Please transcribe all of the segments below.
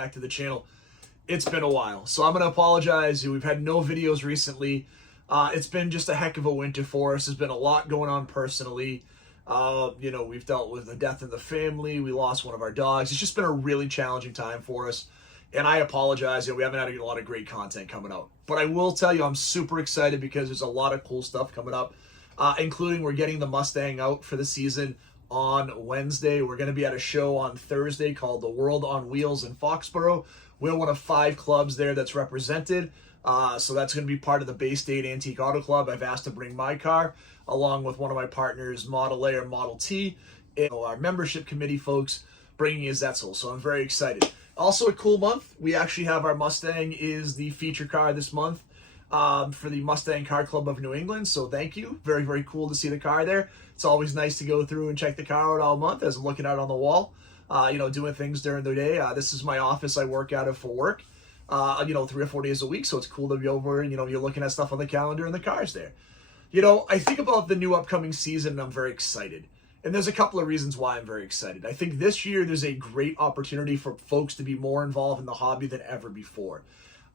back to the channel. It's been a while, so I'm going to apologize. We've had no videos recently. It's been just a heck of a winter for us. There's been a lot going on personally. We've dealt with the death in the family. We lost one of our dogs. It's just been a really challenging time for us, and I apologize. We haven't had a lot of great content coming out. But I will tell you, I'm super excited because there's a lot of cool stuff coming up, including we're getting the Mustang out for the season on Wednesday. We're going to be at a show on Thursday called the World on Wheels in Foxborough. We're one of 5 clubs there that's represented. So that's going to be part of the Bay State Antique Auto Club. I've asked to bring my car along with one of my partners, Model A or Model T, and our membership committee folks bringing a Zetzel. So I'm very excited. Also a cool month. We actually have our Mustang is the feature car this month for the Mustang Car Club of New England. So thank you. Very, very cool to see the car there. It's always nice to go through and check the car out all month as I'm looking out on the wall, doing things during the day. This is my office I work out of for work, 3 or 4 days a week. So it's cool to be over and, you're looking at stuff on the calendar and the car's there. I think about the new upcoming season and I'm very excited. And there's a couple of reasons why I'm very excited. I think this year there's a great opportunity for folks to be more involved in the hobby than ever before.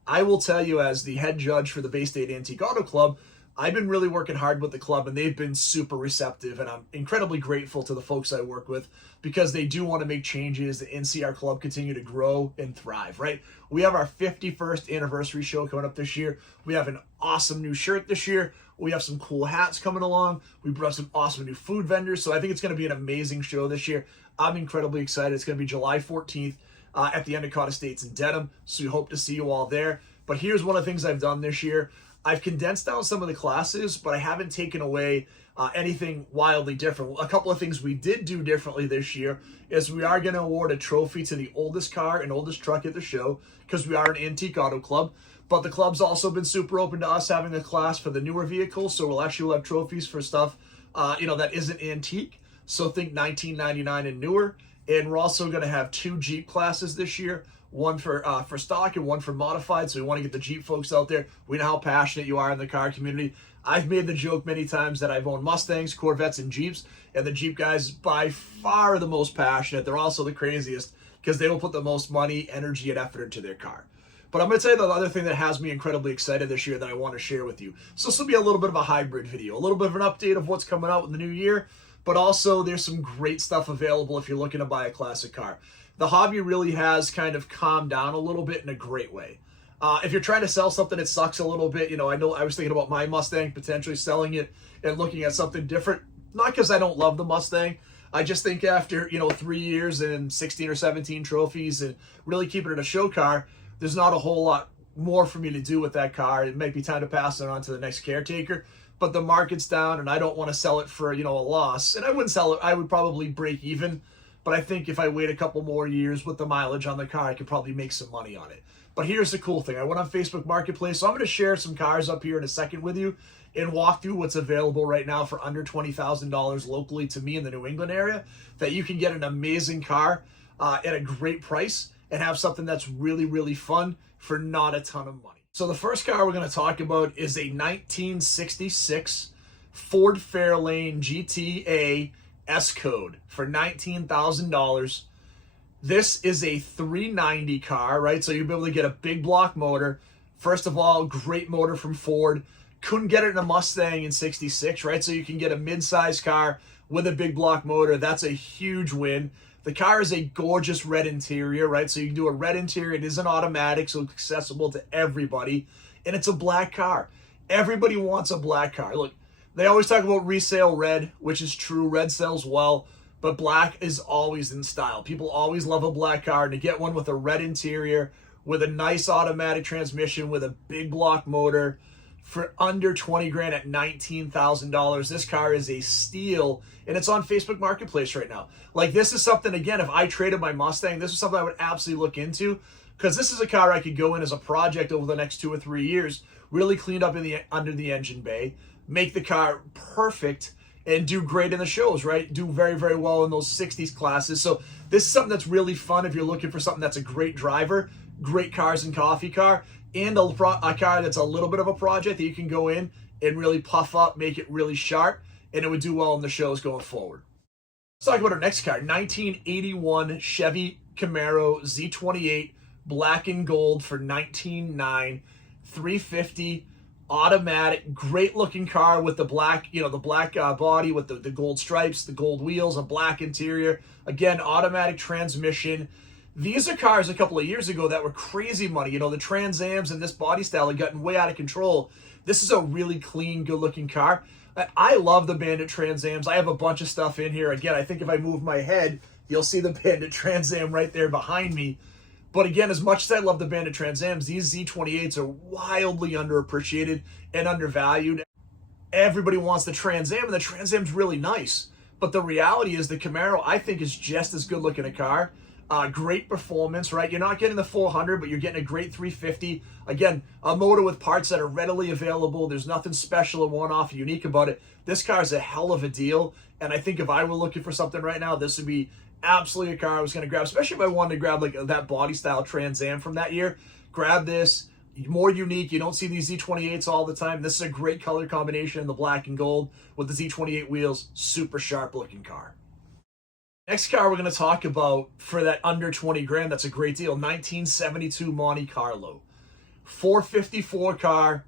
I will tell you, as the head judge for the Bay State Antique Auto Club, I've been really working hard with the club and they've been super receptive, and I'm incredibly grateful to the folks I work with because they do want to make changes and see our club continue to grow and thrive, right? We have our 51st anniversary show coming up this year. We have an awesome new shirt this year. We have some cool hats coming along. We brought some awesome new food vendors. So I think it's going to be an amazing show this year. I'm incredibly excited. It's going to be July 14th at the Endicott Estates in Dedham. So we hope to see you all there. But here's one of the things I've done this year. I've condensed down some of the classes, but I haven't taken away anything wildly different. A couple of things we did do differently this year is we are going to award a trophy to the oldest car and oldest truck at the show because we are an antique auto club. But the club's also been super open to us having a class for the newer vehicles. So we'll actually have trophies for stuff, that isn't antique. So think 1999 and newer. And we're also going to have 2 Jeep classes this year. One for stock and one for modified. So we want to get the Jeep folks out there. We know how passionate you are in the car community. I've made the joke many times that I've owned Mustangs, Corvettes, and Jeeps. And the Jeep guys by far are the most passionate. They're also the craziest because they will put the most money, energy, and effort into their car. But I'm going to tell you the other thing that has me incredibly excited this year that I want to share with you. So this will be a little bit of a hybrid video, a little bit of an update of what's coming out in the new year, but also there's some great stuff available if you're looking to buy a classic car. The hobby really has kind of calmed down a little bit in a great way. If you're trying to sell something, it sucks a little bit. I know I was thinking about my Mustang, potentially selling it and looking at something different. Not because I don't love the Mustang. I just think after, 3 years and 16 or 17 trophies and really keeping it a show car, there's not a whole lot more for me to do with that car. It might be time to pass it on to the next caretaker, but the market's down and I don't want to sell it for, a loss. And I wouldn't sell it. I would probably break even. But I think if I wait a couple more years with the mileage on the car, I could probably make some money on it. But here's the cool thing. I went on Facebook Marketplace, so I'm going to share some cars up here in a second with you and walk through what's available right now for under $20,000 locally to me in the New England area, that you can get an amazing car at a great price and have something that's really, really fun for not a ton of money. So the first car we're going to talk about is a 1966 Ford Fairlane GTA S-Code for $19,000. This is a 390 car, right? So you'll be able to get a big block motor. First of all, great motor from Ford. Couldn't get it in a Mustang in 66, right? So you can get a mid-size car with a big block motor. That's a huge win. The car is a gorgeous red interior, right? So you can do a red interior. It isn't automatic, so it's accessible to everybody. And it's a black car. Everybody wants a black car. Look, they always talk about resale red, which is true. Red sells well, but black is always in style. People always love a black car. And to get one with a red interior, with a nice automatic transmission, with a big block motor, for under 20 grand at $19,000, this car is a steal, and it's on Facebook Marketplace right now. Like, this is something, again, if I traded my Mustang, this is something I would absolutely look into, because this is a car I could go in as a project over the next 2 or 3 years, really clean up under the engine bay, make the car perfect, and do great in the shows, right? Do very, very well in those 60s classes. So this is something that's really fun if you're looking for something that's a great driver, great cars and coffee car, and a car that's a little bit of a project that you can go in and really puff up, make it really sharp, and it would do well in the shows going forward. Let's talk about our next car, 1981 Chevy Camaro Z28 black and gold for $19,900, 350 automatic, great looking car with the black, the black body with the gold stripes, the gold wheels, a black interior. Again, automatic transmission. These are cars a couple of years ago that were crazy money. The Trans Ams and this body style had gotten way out of control. This is a really clean, good looking car. I love the Bandit Trans Ams. I have a bunch of stuff in here. Again, I think if I move my head, you'll see the Bandit Trans Am right there behind me. But again, as much as I love the Bandit Trans Ams, these Z28s are wildly underappreciated and undervalued. Everybody wants the Trans Am, and the Trans Am's really nice. But the reality is the Camaro, I think, is just as good looking a car. Great performance, right? You're not getting the 400, but you're getting a great 350. Again, a motor with parts that are readily available. There's nothing special or one-off or unique about it. This car is a hell of a deal. And I think if I were looking for something right now, this would be absolutely a car I was going to grab, especially if I wanted to grab like that body style Trans Am from that year. Grab this. More unique. You don't see these Z28s all the time. This is a great color combination in the black and gold with the Z28 wheels. Super sharp looking car. Next car we're going to talk about for that under 20 grand, that's a great deal. 1972 Monte Carlo. 454 car,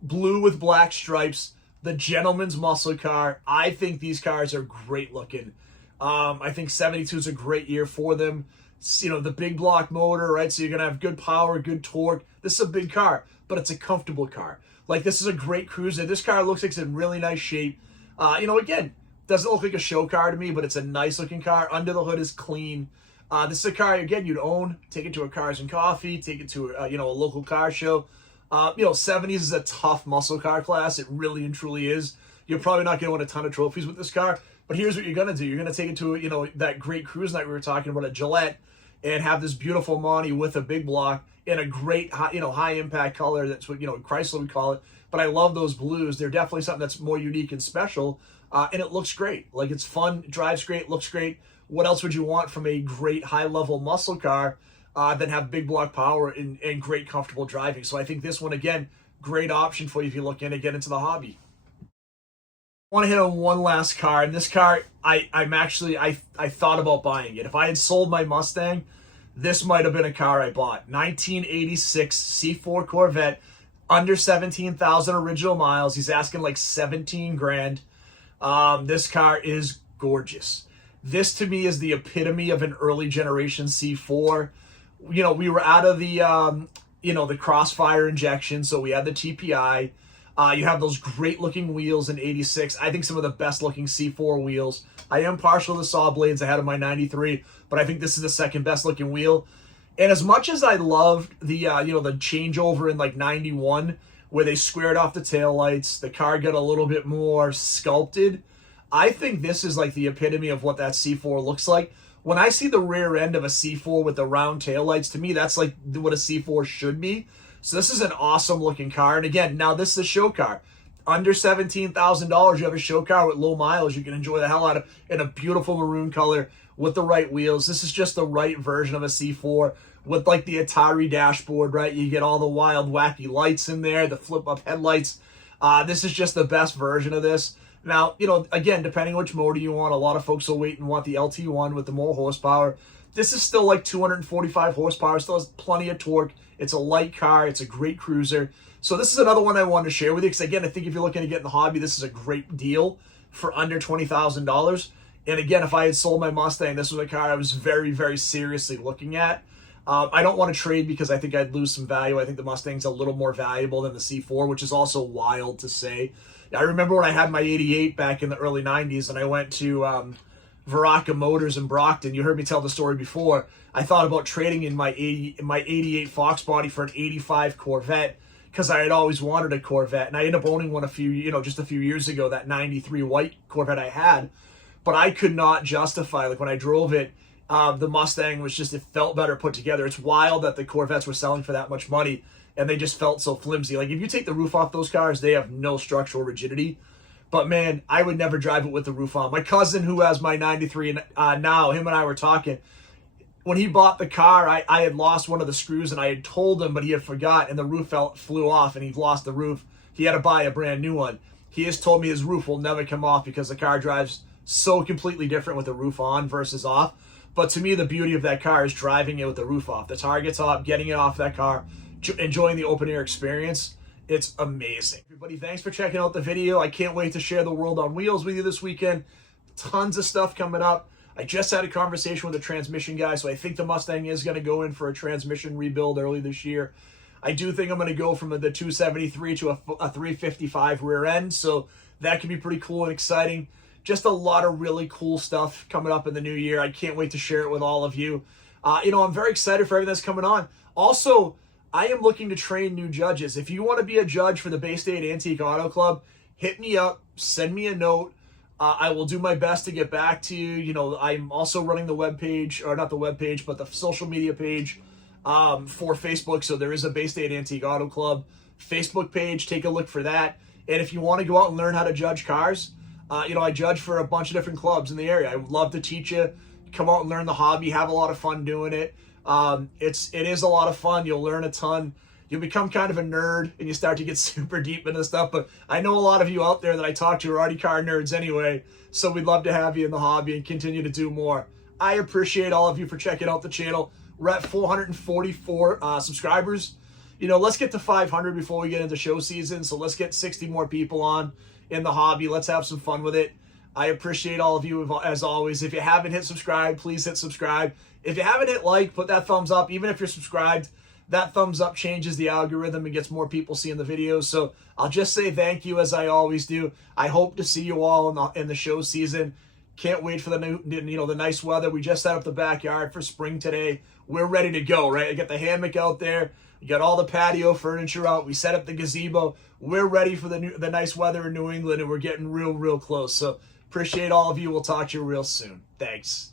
blue with black stripes, the gentleman's muscle car. I think these cars are great looking. I think 72 is a great year for them. The big block motor, right? So you're going to have good power, good torque. This is a big car, but it's a comfortable car. Like, this is a great cruiser. This car looks like it's in really nice shape. Again, doesn't look like a show car to me, but it's a nice looking car. Under the hood is clean. This is a car, again, you'd own. Take it to a Cars and Coffee. Take it to a local car show. 70s is a tough muscle car class. It really and truly is. You're probably not going to win a ton of trophies with this car. But here's what you're going to do. You're going to take it to, that great cruise night we were talking about at Gillette and have this beautiful Monte with a big block in a great, high impact color. That's what, Chrysler would call it. But I love those blues. They're definitely something that's more unique and special. And it looks great. Like, it's fun, drives great, looks great. What else would you want from a great high-level muscle car than have big block power and great comfortable driving? So I think this one, again, great option for you if you're looking to get into the hobby. I want to hit on one last car, and this car, I thought about buying it. If I had sold my Mustang, this might have been a car I bought. 1986 C4 Corvette, under 17,000 original miles. He's asking like 17 grand. This car is gorgeous. This to me is the epitome of an early generation C4. We were out of the, the Crossfire injection, so we had the TPI. You have those great looking wheels in 86. I think some of the best looking C4 wheels. I am partial to the saw blades ahead of my 93, but I think this is the second best looking wheel. And as much as I loved the, the changeover in like 91, where they squared off the taillights, the car got a little bit more sculpted, I think this is like the epitome of what that C4 looks like. When I see the rear end of a C4 with the round taillights, to me, that's like what a C4 should be. So this is an awesome looking car. And again, now this is a show car. Under $17,000, you have a show car with low miles you can enjoy the hell out of in a beautiful maroon color with the right wheels. This is just the right version of a C4 with like the Atari dashboard, right? You get all the wild, wacky lights in there, the flip-up headlights. This is just the best version of this. Now, again, depending on which motor you want, a lot of folks will wait and want the LT1 with the more horsepower. This is still like 245 horsepower, still has plenty of torque. It's a light car. It's a great cruiser. So this is another one I wanted to share with you because, again, I think if you're looking to get in the hobby, this is a great deal for under $20,000. And again, if I had sold my Mustang, this was a car I was very, very seriously looking at. I don't want to trade because I think I'd lose some value. I think the Mustang's a little more valuable than the C4, which is also wild to say. I remember when I had my 88 back in the early 90s and I went to Veraca Motors in Brockton. You heard me tell the story before. I thought about trading in my 88 Fox body for an 85 Corvette because I had always wanted a Corvette. And I ended up owning one just a few years ago, that 93 white Corvette I had. But I could not justify, like when I drove it, the Mustang was just, it felt better put together. It's wild that the Corvettes were selling for that much money and they just felt so flimsy. Like if you take the roof off those cars, they have no structural rigidity. But man, I would never drive it with the roof on. My cousin who has my 93 now, him and I were talking. When he bought the car, I had lost one of the screws and I had told him, but he had forgot and the roof flew off and he lost the roof. He had to buy a brand new one. He has told me his roof will never come off because the car drives so completely different with the roof on versus off. But to me, the beauty of that car is driving it with the roof off, the target top, getting it off that car, enjoying the open air experience. It's amazing. Everybody, thanks for checking out the video. I can't wait to share the world on wheels with you this weekend. Tons of stuff coming up. I just had a conversation with a transmission guy, so I think the Mustang is going to go in for a transmission rebuild early this year. I do think I'm going to go from the 273 to a 355 rear end, so that can be pretty cool and exciting. Just a lot of really cool stuff coming up in the new year. I can't wait to share it with all of you. I'm very excited for everything that's coming on. Also, I am looking to train new judges. If you want to be a judge for the Bay State Antique Auto Club, hit me up, send me a note. I will do my best to get back to you. I'm also running the webpage, or not the webpage, but the social media page for Facebook. So there is a Bay State Antique Auto Club Facebook page. Take a look for that. And if you want to go out and learn how to judge cars, I judge for a bunch of different clubs in the area. I would love to teach you. Come out and learn the hobby. Have a lot of fun doing it. It is a lot of fun. You'll learn a ton. You'll become kind of a nerd and you start to get super deep into stuff. But I know a lot of you out there that I talk to are already car nerds anyway. So we'd love to have you in the hobby and continue to do more. I appreciate all of you for checking out the channel. We're at 444 subscribers. Let's get to 500 before we get into show season. So let's get 60 more people on in the hobby. Let's have some fun with it. I appreciate all of you as always. If you haven't hit subscribe, please hit subscribe. If you haven't hit like, put that thumbs up. Even if you're subscribed, that thumbs up changes the algorithm and gets more people seeing the videos. So I'll just say thank you as I always do. I hope to see you all in the show season. Can't wait for the nice weather. We just set up the backyard for spring today. We're ready to go, right? I got the hammock out there. We got all the patio furniture out. We set up the gazebo. We're ready for the nice weather in New England, and we're getting real close. So appreciate all of you. We'll talk to you real soon. Thanks.